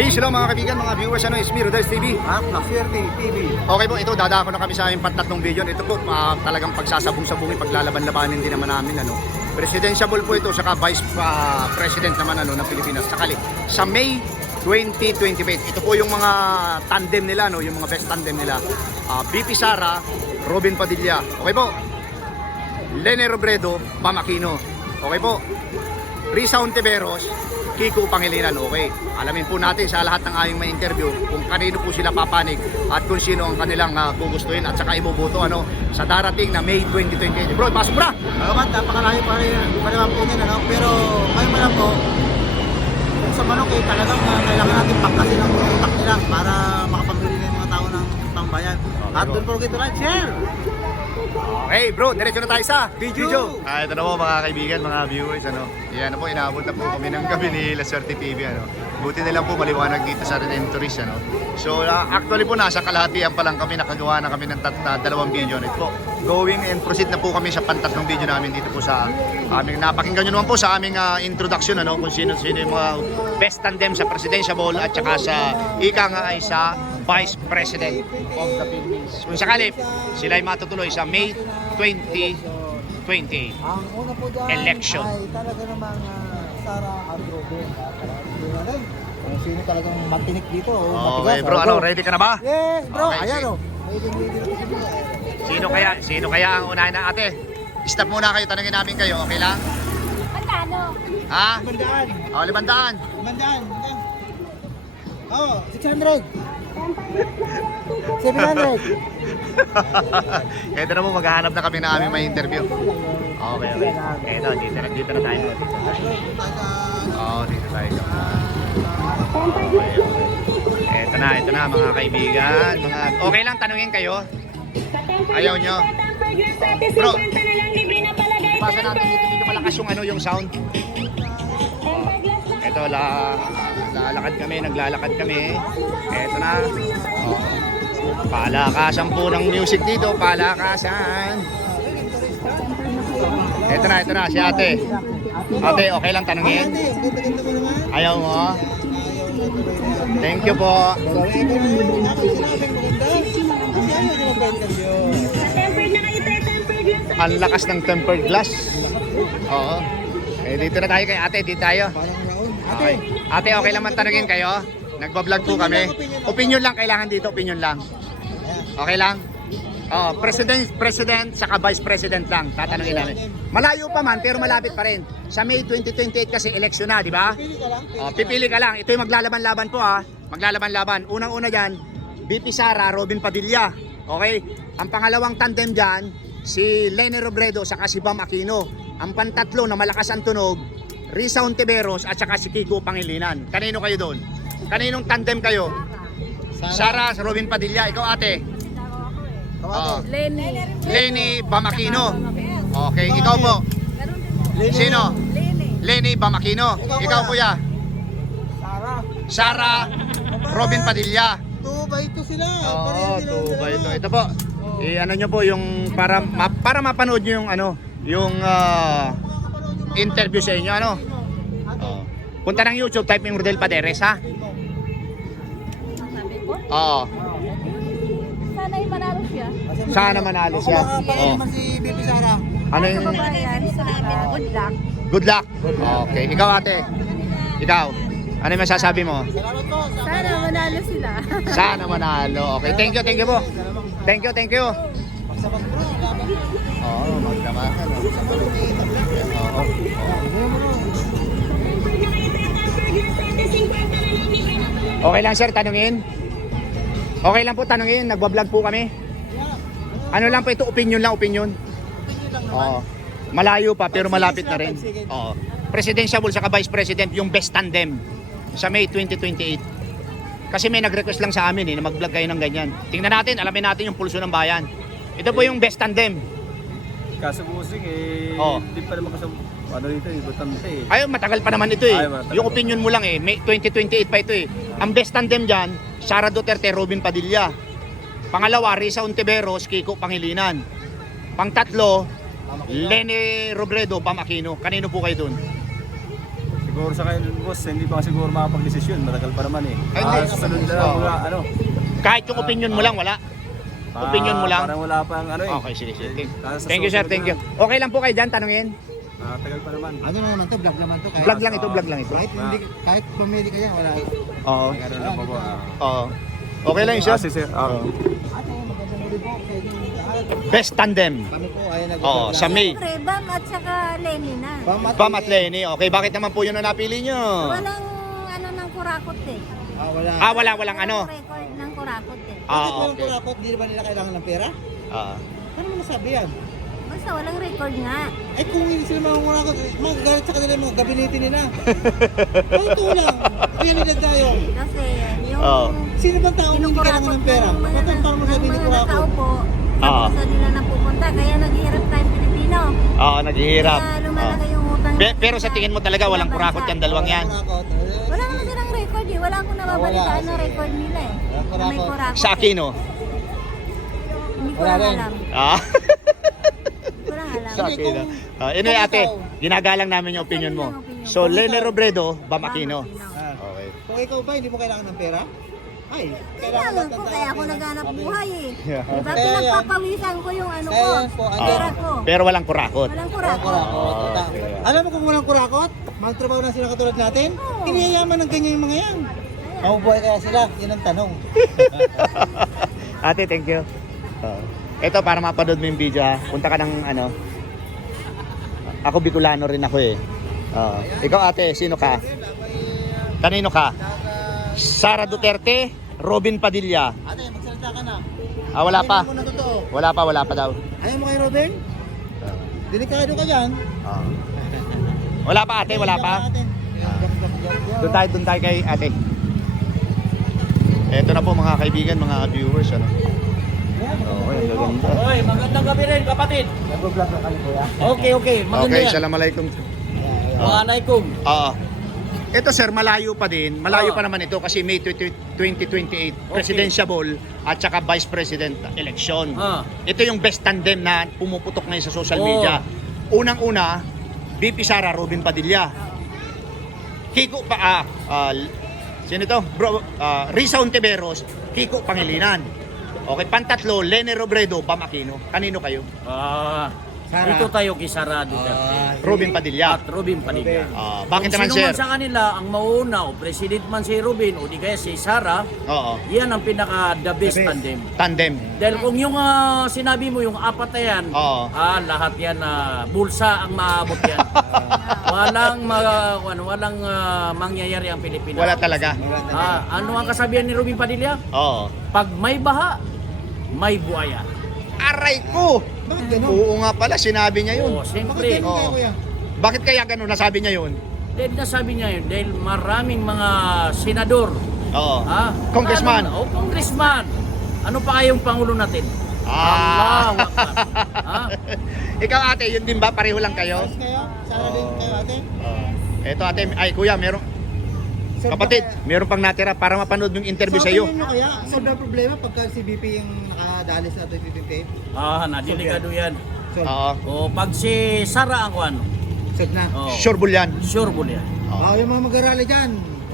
Peace hello mga kaibigan, mga viewers, is me, Rodels TV. At Maswerte TV. Okay po, ito dadako na kami sa aming pantatlong video. Ito po, talagang pagsasabong-sabungin, paglalaban-labanin din naman namin. Presidential po ito, saka Vice President naman ng Pilipinas. Sakali, sa May 2028. Ito po yung mga tandem nila, yung mga best tandem nila. BP Sara, Robin Padilla. Okay po. Lene Robredo, Bam Aquino. Okay po. Risa Ontiveros, Kiko Pangilinan. Okay. Alamin po natin sa lahat ng aming may interview kung kanino po sila papanig at kung sino ang kanilang gugustuhin at saka iboboto sa darating na May 2028. Bro, pasok bra! Salamat, napakalaki pa naman po niyan, pero ngayon lang po, kung sa manok talagang kailangan natin pangkasin ang utak nila para makapambili ng mga tao ng pambayan. At don't forget to like, share! Okay bro, diretso na tayo sa video. Ito na po mga kaibigan, mga viewers, Yan po, inaabot na po kami ng gabi ni La Suerte TV, Buti na lang po maliwanag dito sa Redemptorist, So, actually po nasa kalahatian pa lang kami, nakagawa na kami ng dalawang video. Ito po, going and proceed na po kami sa pantatlong video namin dito po sa aming, napakinggan nyo naman po sa aming introduction, kung sino-sino yung mga best tandem sa presidential at saka sa ika nga ay sa Vice President of the Philippines. Kung sakali, sila ay matutuloy sa May 2028 Ang una po dyan election. ay talaga namang Sara at Robin. Kung sino talagang matinik dito. Okay bro, ready ka na ba? Yes bro, Okay, ayan sige. Sino kaya ang unahin na ate? Stop muna kayo, tanungin namin kayo, okay lang? Magkano? Ha? Bandaan. O, 500. Bandaan. Oh, 600. 700. Ito na po, maghahanap na kami na aming may interview. Okay. Ito, dito na tayo. Dito tayo. Ito na mga kaibigan. Okay lang, tanungin kayo. Ayaw nyo. Bro, pasa natin dito, medyo malakas yung sound. Ito, naglalakad kami. Ito na. Palakasan po ng music dito, palakasan. Ito na, si ate. Ate, okay lang tanungin? Ayaw mo? Thank you po. Ang lakas ng tempered glass. Oo. Dito na tayo kay ate, dito tayo. Okay. Ate, okay lang man tanungin kayo? Nagbablog po kami. Opinion lang kailangan dito, opinion lang. Okay lang? President saka Vice President lang tatanungin namin. Malayo pa man pero malapit pa rin. Sa May 2028 kasi election na, di ba? Pipili ka lang. Ito yung maglalaban-laban po Maglalaban-laban. Unang-una diyan, BP Sara, Robin Padilla. Okay? Ang pangalawang tandem diyan, si Lene Robredo saka si Bam Aquino. Ang pantatlo na malakas ang tunog, Risa Ontiveros at saka si Kiko Pangilinan. Kanino kayo doon? Kaninong tandem kayo? Sara, Robin Padilla. Ikaw ate? Lene, Bam Aquino. Okay, ikaw po? Sino? Lene, Bam Aquino. Ikaw kuya? Sara, Robin Padilla. 2x2 sila. 2x2. Ito po. Ano nyo po yung para mapanood nyo yung interview sa inyo Punta ng YouTube, type yung Rodel Paderes ha. Oo. Sana'y manalo siya. Sana manalo siya. Naman si BP Sara. Ano yung Kabayan, good luck. good luck? Okay, ikaw ate. Ikaw. Ano yung masasabi mo? Salamat po. Sana manalo sila. Sana manalo. Okay, thank you po. Thank you. Magsabat bro, laban. Magdamakan. Okay lang sir, tanungin. Okay lang po tanungin, nagbablog po kami. Ano lang po ito, opinion lang. Malayo pa pero malapit na rin. Presidential saka Vice President yung best tandem sa May 2028. Kasi may nag-request lang sa amin na mag-vlog kayo ng ganyan. Tingnan natin, alamin natin yung pulso ng bayan. Ito po yung best tandem. Kaso busing hindi pa naman kasama dito batante Ay, matagal pa naman ito Ay, matagal Yung opinion mo lang May 2028 pa ito Ang best tandem dyan, Sara Duterte, Robin Padilla. Pangalawa, Risa Ontiveros, Kiko Pangilinan. Pangtatlo, Lene Robredo, Bam Aquino. Kanino po kayo dun? Siguro sa kayo, boss, hindi pa siguro makapag-desisyon. Matagal pa naman eh. Ay, hindi. Susunod na lang Oo. mga ano. Kahit yung opinion mo lang, wala. Opinion mo lang? Parang wala pang ano eh. Okay, sige, sige. Sa Thank you, sir. susunod Thank you. na- Okay lang po kayo dyan, tanungin. Tagal pa naman. Ano naman to, vlog naman to. Vlog lang ito, vlog lang ito. Kahit pumili ka yan, wala. Oo. Ano lang po ba? Oo. Okay lang yun, sir. Sir. Ate, magandang huli po sa inyong lahat. Best tandem. Kami po ay Oo, sa May. Siyempre, Bam at saka Lenny na. Bam at Lenny. Okay, bakit naman po yun ang napili nyo? Walang ano ng kurakot eh. Wala. Walang ano. Walang record ng kurakot eh. Bakit Ah, walang okay. kurakot? Di ba nila kailangan ng pera? Ah. Paano mo nasabi yan? Basta walang record nga. Eh kung hindi sila mga kurakot, magagalit sa kanila yung mga gabinete nila. Ay, ito lang. Realidad tayo. Kasi yung Oo. Sino bang tao hindi kailangan ng pera? Bakit paano mo sabihin ng kurakot? nakaupo, Oo. sa nila napupunta. Kaya naghihirap tayong Pilipino. Oo, naghihirap. Kaya lumalaki yung utang. Pero sa tingin mo talaga walang kurakot yan, dalawang yan. Kurakot. Wala naman silang record eh. Wala akong nababalitaan na Wala. record nila eh. Walang Na may kurakot. kurakot. Sa Aquino. Hindi ko Wala lang rin. alam. Ah. Wala alam. Sa Aquino. Anyway, ate, ginagalang namin yung opinion mo. So, Lenny Robredo, Bam Aquino. Okay. Kung ikaw ba, hindi mo kailangan ng pera? Ay, Kailangan ko, kaya ako naghanap buhay eh. Diba Kaya yan. pinagpapawisan ko yung ano Kaya ko, yan po, ano. pera ko. Pero walang kurakot. Walang Kurakot. kurakot. Alam mo kung walang kurakot, magtrabaho na sila katulad natin? Kiniyayaman ng ganyan yung mga yan. Mabubuhay kaya sila? Yan ang tanong. Ate, thank you. Ito, para mapanood mo yung video ha. Punta ka ng ano. Ako Bicolano rin ako eh. Ikaw ate, sino ka? Kanino ka? Sara Duterte, Robin Padilla. Ate, magsalita ka na. Wala pa. Ayaw mo na totoo. Wala pa daw. Ayaw mo kay Robin? Delikado ka dyan. Wala pa ate, wala pa. Doon tayo kay ate. Ito na po mga kaibigan, mga viewers. Ano? Okay, gaganda. Hoy, magandang gabi rin, kapatid. Nag-vlog na kami kuya. Okay, maganda Okay, yan. assalamualaikum. Waalaikum. Ito sir, malayo pa din. Malayo pa naman ito kasi May 2028 presidential at saka vice president election. Ito yung best tandem na pumuputok ngayon sa social media. Unang-una, BP Sara, Robin Padilla. Kiko pa sino to? Risa Ontiveros, Kiko Pangilinan. Okay, pantatlo, Lenny Robredo, Bam Aquino. Kanino kayo? Sara. Ito tayo kay Sara Duterte. Robin Padilla. At Robin Padilla. Bakit Kung naman sino sir? man sa kanila ang mauna o president man si Robin o di kaya si Sara, Oo. yan ang pinaka the best tandem. Tandem. Dahil kung yung sinabi mo yung apat na yan, Oo. lahat yan bulsa ang maabot yan. walang mangyayari ang Pilipinas. Wala talaga. Ano ang kasabihan ni Robin Padilla? Oo. Pag may baha, may buhaya. Aray ko! Bakit gano'n? Oo nga pala, sinabi niya yun. Oo, Bakit siyempre. gano'n kaya kuya? Bakit kaya ganun nasabi niya yun? Dahil nasabi niya yun, dahil maraming mga senador, Oo. Congressman. Congressman. Ano pa kayong pangulo natin? Ah. Allahu Akbar. Ikaw ate, yun din ba? Pareho lang kayo? Ayos kayo? Sara din kayo ate? Eto ate, ay kuya, meron. Solve Kapatid, na kaya- meron pang natira para mapanood yung interview sa iyo. Sabihin nyo kaya, solve na problema pagka si BP yung nakadali sa 2028? Nadelikado yan. Solve. Oo. O pag si Sara ang ano, Solve na. Sure bull yan. sure bull yan. Yung mga mag-arali dyan,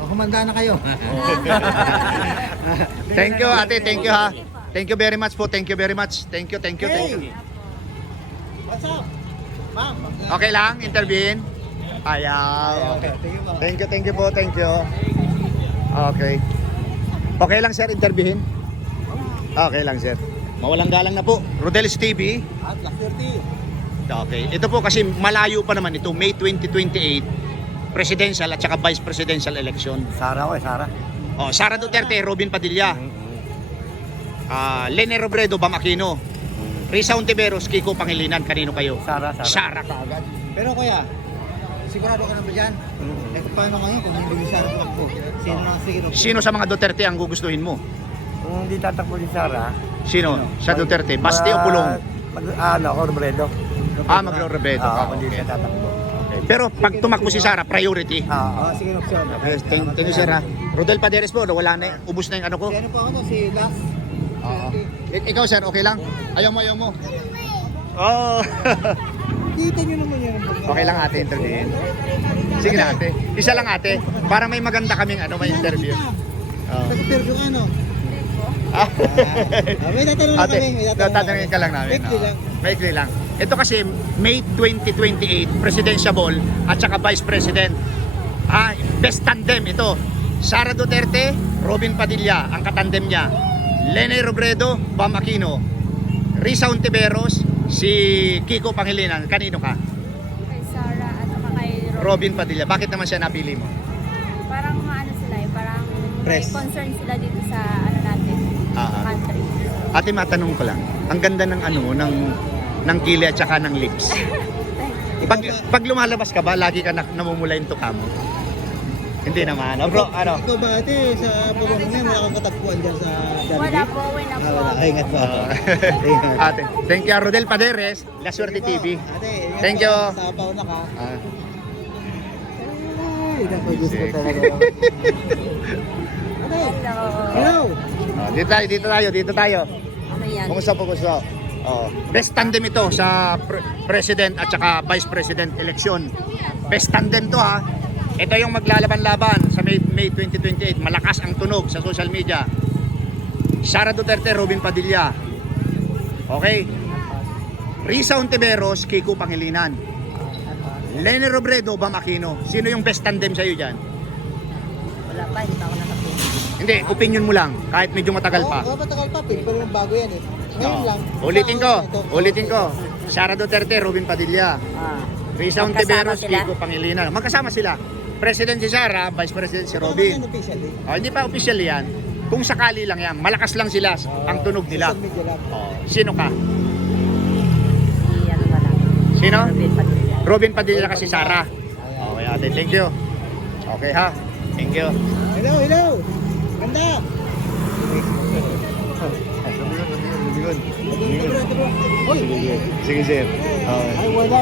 humanda na kayo. Thank you ate, thank you ha. Thank you very much po, thank you very much. Thank you. Hey! What's up? Ma'am. Okay lang, interviewin? Ayaw. Okay. Thank you po. Thank you. Okay. Okay lang sir, interviewin? Okay lang sir. Mawalang galang na po. Rodel's TV. At Black 30. Okay. Ito po kasi malayo pa naman ito, May 2028, presidential at saka vice presidential election. Sara ko Sara. Sara Duterte, Robin Padilla. Lenny Robredo, Bam Aquino. Risa Ontiveros, Kiko Pangilinan. Kanino kayo? Sara kaagad. Pero kuya, sigurado ka na ba dyan? Eh paano ngayon kung hindi si Sara tumakbo? Sino ang sige? Sino sa mga Duterte ang gugustuhin mo? Kung hindi tatakbo si Sara, Sino? Sa Duterte? Basti o Pulong? Robredo. Magro-Robredo. Kung hindi Okay. siya tatakbo. Pero pag tumakbo si Sara, priority. Sige option. Yes, thank you sir ha. Rodel Paderes po, wala na, ubus na yung ano ko. Ano po ako si Last? Ikaw sir, okay lang? Ayaw mo. Oh. Kita nyo naman yan. Okay lang ate interviewin. Sige na ate. Isa lang ate. Para may maganda kaming may interview. Oh. Nag-interview ka, no? Ah. May tatanong Ate, kami. tatanungin ka lang namin. Maikli lang. Maikli lang. Ito kasi May 2028 presidential at saka vice president. Best tandem ito. Sara Duterte, Robin Padilla ang katandem niya. Lene Robredo, Bam Aquino. Risa Ontiveros, si Kiko Pangilinan. Kanino ka? Kay Sarah at saka kay Robin Padilla. Bakit naman siya napili mo? Parang ano sila parang Press. may concern sila dito sa ano natin, country. Ate, matanong ko lang. Ang ganda ng ng kili at saka ng lips. Pag lumalabas ka ba, lagi ka namumula yung tuka mo? Hindi naman. Bro, ano? Ikaw ba ate, sa pagmamang yan, wala kang katagpuan dyan sa Jollibee? Wala po, wala po. Ingat po. Ate, thank you Rodel Paderes, La Suerte TV. Ate, ingat Thank po. you. Sa pauna ka. Ah, Ay, naku, gusto ko talaga. Ate, Hello. hello. dito tayo. Ano yan? Kumusta po gusto? Oh, best tandem ito sa president at saka vice president election. Best tandem to ha. Ito yung maglalaban-laban sa May 2028. Malakas ang tunog sa social media. Sara Duterte, Robin Padilla. Okay. Risa Ontiveros, Kiko Pangilinan. Lene Robredo, Bam Aquino. Sino yung best tandem sa'yo dyan? Wala pa, hindi pa ako nakapili. Hindi, opinion mo lang. Kahit medyo matagal pa. Oo, matagal pa. Pero yung bago yan eh. Ngayon lang. Ulitin ko. Sara Duterte, Robin Padilla. Risa Ontiveros, sila? Kiko Pangilinan. Magkasama sila. President si Sara, Vice President si Robin. Officially. Hindi pa official yan. Kung sakali lang yan, malakas lang sila ang tunog nila. Social media lang. Sino ka? Si ano ba lang? Sino? Robin Padilla. Robin Padilla kasi Sara. Okay ate, thank you. Okay ha? Thank you. Hello, hello. Ganda. Hoy. Sige sir. Ay, wala.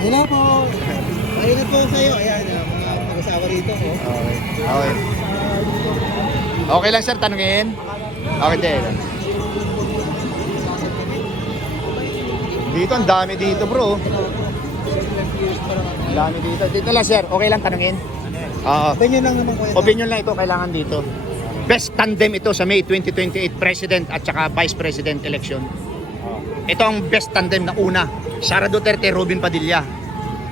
Hello po. Maingat po sa'yo. Ayan, mga mag-asawa rito. Oh. Okay. Okay lang sir, tanungin. Okay din. Dito, ang dami dito bro. Ang dami dito. Dito lang sir, okay lang tanungin. Opinion lang naman kuya. Opinion lang ito, kailangan dito. Best tandem ito sa May 2028 President at saka Vice President election. Ito ang best tandem na una. Sara Duterte, Robin Padilla.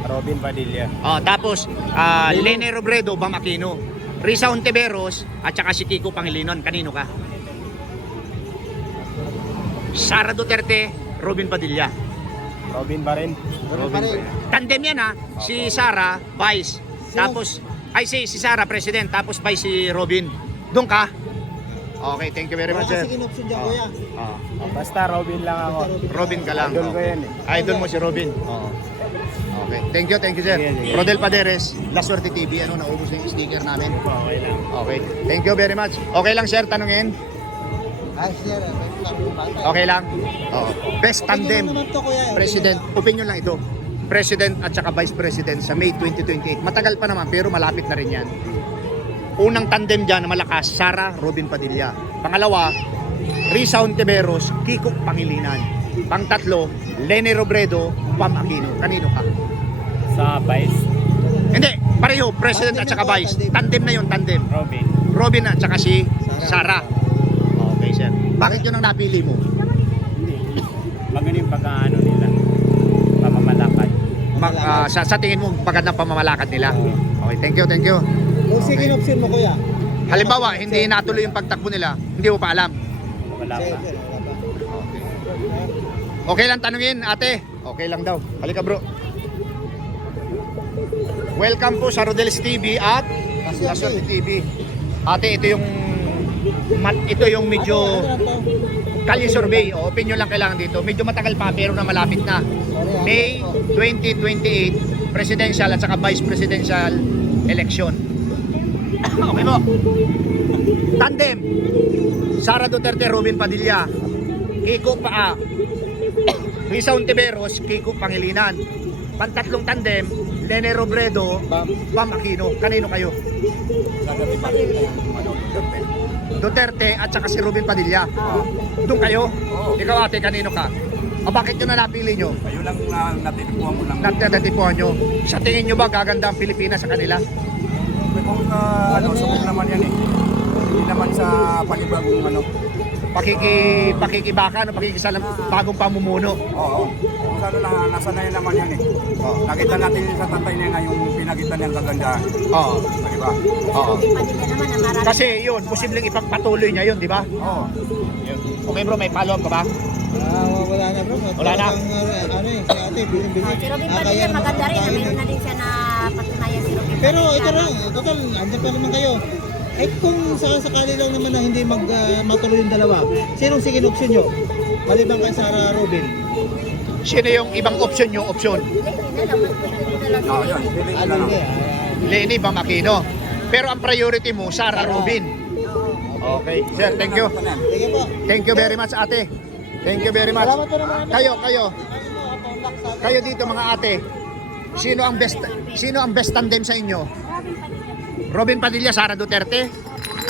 Robin Padilla. Tapos, Lene Robredo, Bam Aquino. Risa Ontiveros at saka si Kiko Pangilinan. Kanino ka? Sara Duterte, Robin Padilla. Robin pa rin. Tandem yan ha. Si Sara, Vice. Tapos, si Sara, President. Tapos Vice si Robin. Doon ka? Okay, thank you very much sir. Kasi inoption dyan kuya. Basta Robin lang ako. Robin ka lang. Idol ko yan Idol mo si Robin. Okay. Thank you sir. Rodel Paderes, La Suerte TV. Naubos na yung sticker namin. Okay lang. Okay. Thank you very much. Okay lang sir, tanungin. Ay, sir. Okay lang. Best tandem. Opinion naman to kuya. President, opinion lang ito. President at saka Vice President sa May 2028. Matagal pa naman pero malapit na rin yan. Unang tandem dyan na malakas, Sara, Robin Padilla. Pangalawa, Risa Ontiveros, Kiko Pangilinan. Pangtatlo, Lene Robredo, Bam Aquino. Kanino ka? Sa Vice, Hindi, pareho, President at saka Vice. Tandem na yun, tandem. Robin. Robin at saka si Sara. Okay, sir. Bakit yun ang napili mo? Maganda yung pagkaano nila. Pamamalakad. Sa tingin mo, magandang pamamalakad nila? Okay, thank you. Kung sige inoption mo kuya. Halimbawa, hindi natuloy yung pagtakbo nila, hindi mo pa alam. Wala Sir, pa. sir, wala pa. Okay lang tanungin, ate. Okay lang daw. Halika bro. Welcome po sa Rodel's TV at La Suerte TV. Ate, ito yung medyo kalye survey. Opinion lang kailangan dito. Medyo matagal pa pero na malapit na. May 2028 presidential at saka vice presidential election. Okay po. Tandem. Sara Duterte, Robin Padilla. Kiko Risa Ontiveros, Kiko Pangilinan. Pantatlong tandem, Lene Robredo, Bam Aquino. Kanino kayo? Duterte at saka si Robin Padilla. Doon kayo? Ikaw ate, kanino ka? O bakit nyo na napili nyo? Ayun lang natitipuan ko lang. Natatipuan nyo. Sa tingin nyo ba gaganda ang Pilipinas sa kanila? Kung subok naman yan eh. Hindi naman sa pagibagong Pakikibakan o bagong pamumuno? Oo. Kung ano na, nasanayan naman yan eh. Nakita natin sa tatay niya nga yung pinakita niyang kagandahan. Oo. Di ba? Oo. Padilla naman na marami. Kasi yun, posibleng ipagpatuloy niya yun, di ba? Oo. Okay bro, may follow-up ka ba? Wala na bro. Wala na? Si ate, bilhin-bilhin. Si Robin Padilla maganda rin. Mayroon na din siya na patunayan si Robin Pero Padilla. ito lang, total, andyan pa naman kayo. Eh kung sakali lang naman na hindi matuloy yung dalawa, sinong second option nyo? Maliban kay Sara Robin. Sino yung ibang option nyo? Option? Hindi na lang. Mas gusto ko na lang. Oo, yun. Pili ko na lang. Lenny Bamakino. Pero ang priority mo, Sara Robin. Okay. Sir, thank you. Sige po. Thank you very much, ate. Thank you very much. Salamat po naman. Kayo dito mga ate. Sino ang best tandem sa inyo? Robin Padilla, Sara Duterte,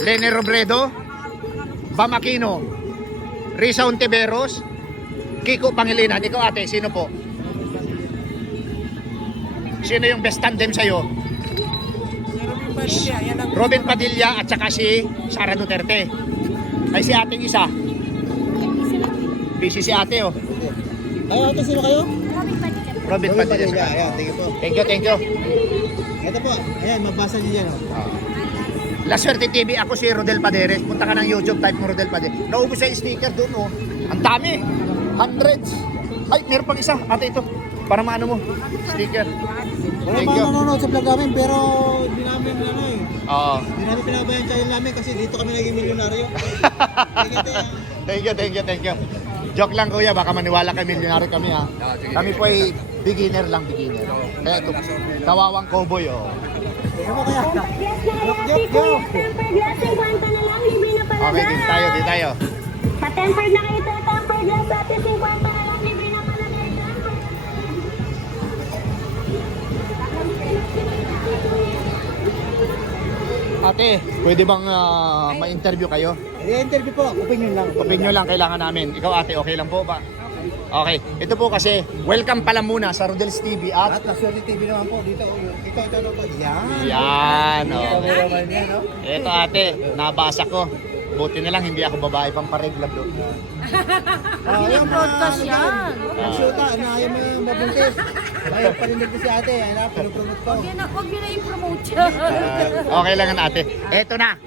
Lene Robredo, Bam Aquino, Risa Ontiveros, Kiko Pangilinan. Ikaw ate, sino po? Sino yung best tandem sa'yo? Robin Padilla at saka si Sara Duterte. Ay si ating isa. Busy si ate oh. Ay, ate, sino kayo? Robin Padilla. Ayan, thank you po. Thank you. Ito po, ayan, mabasa niyo yan. La Suerte TV, ako si Rodel Paderes. Punta ka ng YouTube, type mo Rodel Paderes. Naubos sa sticker doon, oh. Ang dami. Hundreds. Ay, meron pang isa. Ate, ito. Para maano mo. Sticker. Wala Thank pa you. nanonood sa vlog namin, pero hindi namin Oo. hindi namin pinabayan channel namin kasi dito kami naging milyonaryo. Thank you. Joke lang kuya, baka maniwala kay milyonaryo kami ha. Kami po ay beginner. Kaya ito, kawawang cowboy oh. Tingnan mo kaya. Go. Okay, din tayo. Pa-tempered na kayo, tempered glass ate, 50 na lang, libre na pala na example. Ate, pwede bang ma-interview kayo? I-interview po, opinion lang. Opinion lang kailangan namin. Ikaw ate, okay lang po ba? Okay. Ito po kasi, welcome pala muna sa Rodel's TV at... At La Suerte TV naman po dito. Ito naman po. Yan. Yan, oh. Cameraman yan, no? Ito ate, nabasa ko. Buti na lang hindi ako babae pang paregla bro. Yung broadcast yan. Nagsuta, na ayaw mo yung mabuntis. Ayaw pa rin si ate. Ano, pinupromote ko. Huwag yun na i-promote siya. Okay lang yan ate. Ito na.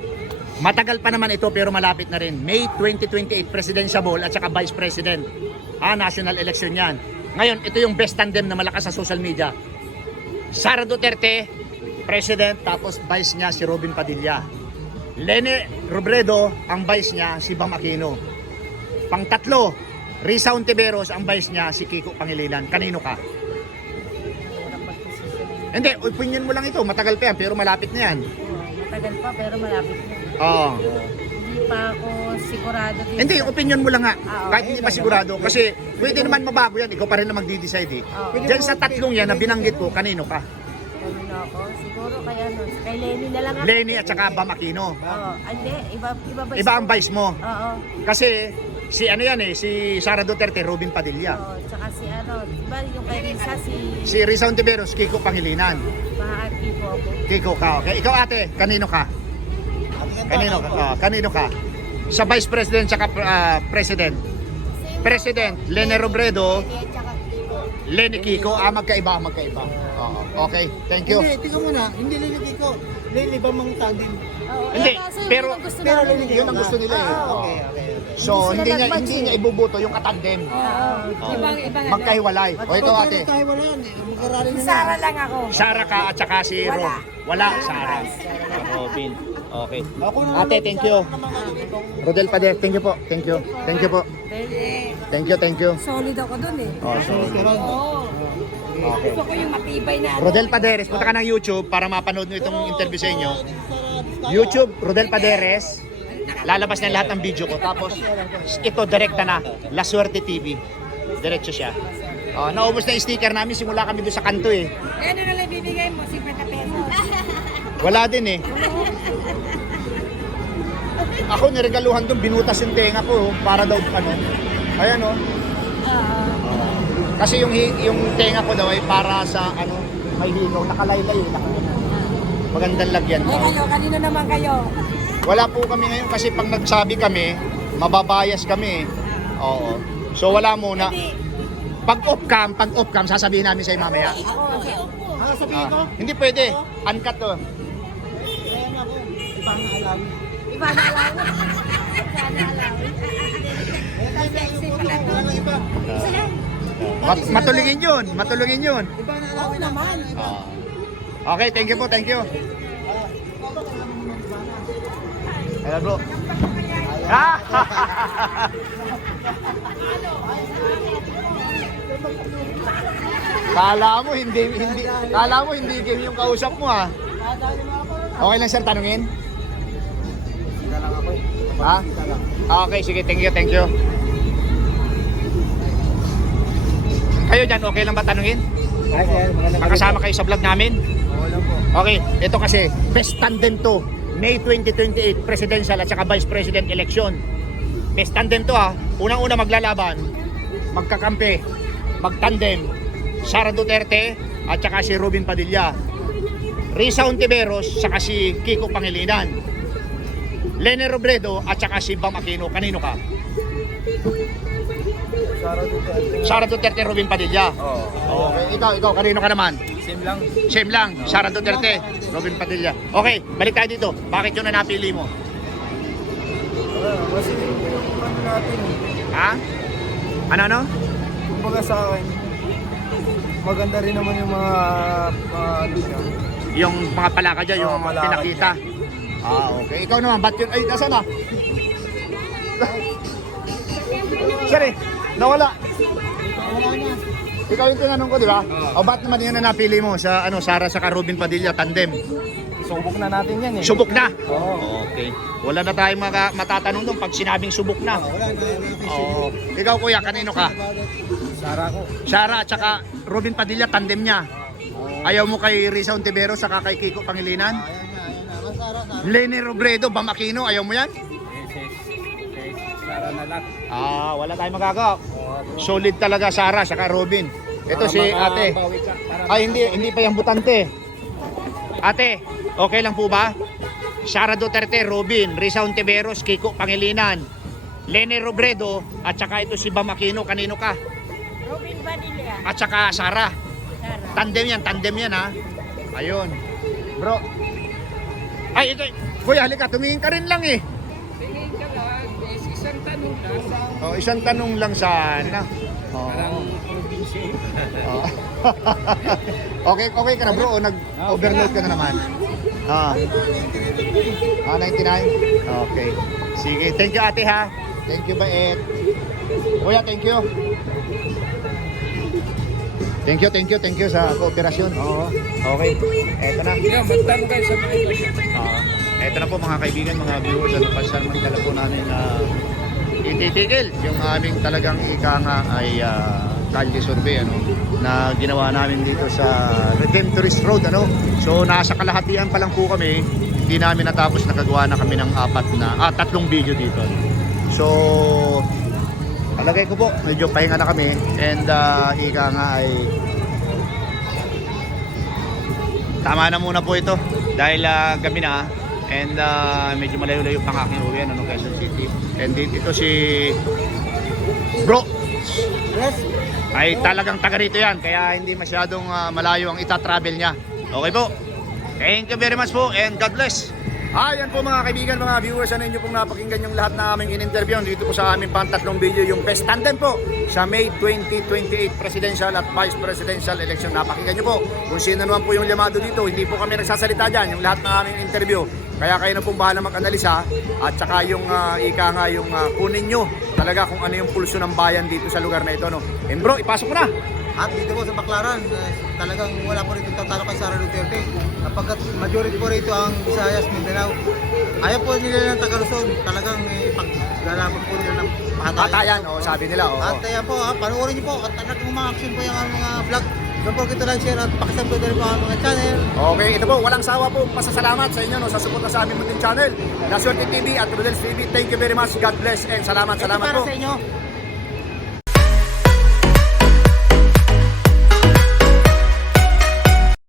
Matagal pa naman ito pero malapit na rin. May 2028 presidential at saka vice president. National election yan. Ngayon, ito yung best tandem na malakas sa social media. Sara Duterte, president, tapos vice niya si Robin Padilla. Lene Robredo, ang vice niya si Bam Aquino. Pangtatlo, Risa Ontiveros, ang vice niya si Kiko Pangilinan. Kanino ka? Hindi, opinion mo lang ito. Matagal pa yan, pero malapit na yan. Matagal pa pero malapit na. Oo. Hindi pa ako sigurado dito. Hindi, yung opinion mo lang nga. Ah, okay. Kahit hindi pa sigurado. Kasi pwede naman mabago yan. Ikaw pa rin na magdi-decide eh. Oo. Diyan sa tatlong yan na binanggit ko, kanino ka? Kanino ako? Siguro kaya kay Lenny na lang ako. Lenny at saka Bam Aquino. Oo. Hindi, iba ba? Iba ang vice mo. Oo. Kasi si ano yan eh, si Sara Duterte, Robin Padilla. Oo. Tsaka si iba yung kay Risa, Si Risa Ontiveros, Kiko Pangilinan. Mahaki po ako. Kiko ka, okay. Ikaw ate, kanino ka? Kanino ka? Sa Vice President saka President. President, Lene Robredo, Lenny Kiko. Magkaiba. Oo, okay, thank you. Hindi, tingnan mo na. Hindi liligay ko. Liba mang tandem. Oo. Hindi, Kaso pero- yun ang gusto Pero namin. liligay Yun ang gusto nila eh. Oo. Okay. So, Hindi sila hindi nag-match niya eh. ibubuto yung katandem. Oo. Oo. Ibang Magkahiwalay. O ikaw ate, Tayo wala. Mag-aralin na Sara lang ako. Sara ka at saka si Rob. Wala, Sara. Robin. Okay. Ate, thank you. Rodel Pader, thank you po. Thank you po. Thank you. Solid ako dun eh. Oh, so, okay. Gusto ko yung matibay na Rodel Paderes, punta ka ng YouTube para mapanood nyo itong interview sa inyo. YouTube, Rodel Paderes. Lalabas na lahat ng video ko. Tapos, ito, direkta na. La Suerte TV. Diretso siya. Naubos na yung sticker namin. Simula kami doon sa kanto eh. Ano na lang bibigay mo? 50 pesos. Wala din eh. Ako niregaluhan doon, binutas yung tenga ko para daw ano. Ayan oh. Kasi yung tenga ko daw ay para sa ano, may hinaw, nakalaylay. Magandang lagyan. Kanino naman kayo? Wala po kami ngayon kasi pag nagsabi kami, mababayas kami. Oo. So wala muna. Pag off cam, sasabihin namin sa'yo mamaya. Sabihin ko, Hindi pwede. Uncut to. kaya nga ako, ibang alam. Iba na lang. Wala iba. Matulungin yun. Matulungin yun. Iba na alawin naman. Okay, thank you po, thank you. Hello bro. Kala mo hindi game yung kausap mo ha. Okay lang sir, tanungin? Sila lang ako. Ha? Okay, sige, thank you, thank you. Kayo dyan, okay lang ba tanungin? Ay, sir, magandang Makasama kayo sa vlog namin? Oo lang po. Okay, ito kasi, best tandem to. May 2028 presidential at saka vice president election. Best tandem to ha. Unang-una maglalaban, magkakampi, magtandem, Sara Duterte at saka si Robin Padilla. Risa Ontiveros saka si Kiko Pangilinan. Lene Robredo at saka si Bam Aquino. Kanino ka? Sara Duterte, Robin Padilla. Okay, ikaw, kanino ka naman? Same lang, Sara Duterte, Robin Padilla. Okay, balik tayo dito. Bakit yun na napili mo? Kasi yung ano natin, Ha? Ano? kumbaga sa akin, maganda rin naman yung mga ano dyan. Yung mga palaka dyan, yung Oo, palaka pinakita. Okay. Ikaw naman, ba't yun? Ay, nasa na? Sorry, nawala. Ikaw yung tinanong ko, di ba? O ba't naman yun na napili mo sa Sara sa Robin Padilla tandem? Subok na natin yan eh. Subok na. Oo. Okay. Wala na tayong matatanong doon pag sinabing subok na. Wala na. Oo. Ikaw kuya, kanino ka? Sara ko. Sara at saka Robin Padilla tandem niya. Ayaw mo kay Risa Ontiveros saka kay Kiko Pangilinan? Sara. Lene Robredo, Bam Aquino, ayaw mo yan? Sara na lang. Wala tayong magagawa. Solid talaga Sara saka Robin. Ito si ate. Ay, hindi pa yung butante. Ate, okay lang po ba? Sara Duterte, Robin, Risa Ontiveros, Kiko Pangilinan, Lene Robredo, at saka ito si Bam Aquino, kanino ka? Robin Padilla. At saka Sara. Tandem yan ha. Ayun. Bro. Ay, ito. Kuya, halika, tumingin ka rin lang eh. Tingin ka lang, isang tanong lang. Isang tanong lang sana. Parang probinsya. Okay ka na bro, o nag-overload ka na naman? 99? Okay. Sige, thank you ate ha. Thank you Baet. Kuya, thank you. Thank you sa kooperasyon. Oo. Okay. Eto na. Yan, magtanong kayo sa mga iba. Eto na po mga kaibigan, mga viewers, pasamantala po namin ititigil yung aming talagang ika nga ay kalye survey na ginawa namin dito sa Redemptorist Road So nasa kalahatian pa lang po kami, hindi namin natapos, nakagawa na kami ng tatlong video dito. So palagay ko po medyo pahinga na kami and ika nga ay tama na muna po ito dahil gabi na and medyo malayo-layo pang aking uwi Quezon City. And dito si bro ay talagang taga rito yan kaya hindi masyadong malayo ang ita-travel niya. Okay po, thank you very much po and God bless. Ayan po mga kaibigan, mga viewers, inyo pong napakinggan yung lahat na aming in-interview dito po sa aming pang-tatlong video, yung best tandem po sa May 2028 presidential at vice presidential election. Napakinggan nyo po kung sino naman po yung llamado dito. Hindi po kami nagsasalita dyan, yung lahat ng aming interview. Kaya kayo na pong bahala mag-analisa at saka yung kunin nyo talaga kung ano yung pulso ng bayan dito sa lugar na ito. And bro, ipasok mo na! At dito po sa Baclaran, talagang wala po rito tatalo kay Sara Duterte. Kapagkat majority po rito ang Visayas, Mindanao. Ayaw po nila ng Tagaluzon. Talagang paglalaban po nila ng Patayan, sabi nila. At ayan po, panoorin niyo po. At talagang mga action po yung mga vlog. Don't forget to like, share at pakisubscribe na rin po ang mga channel. Okay, ito po, walang sawa po pasasalamat sa inyo sa suporta sa aming munting channel. La Suerte TV at Rodel's TV. Thank you very much. God bless and salamat Ito para po. sa inyo.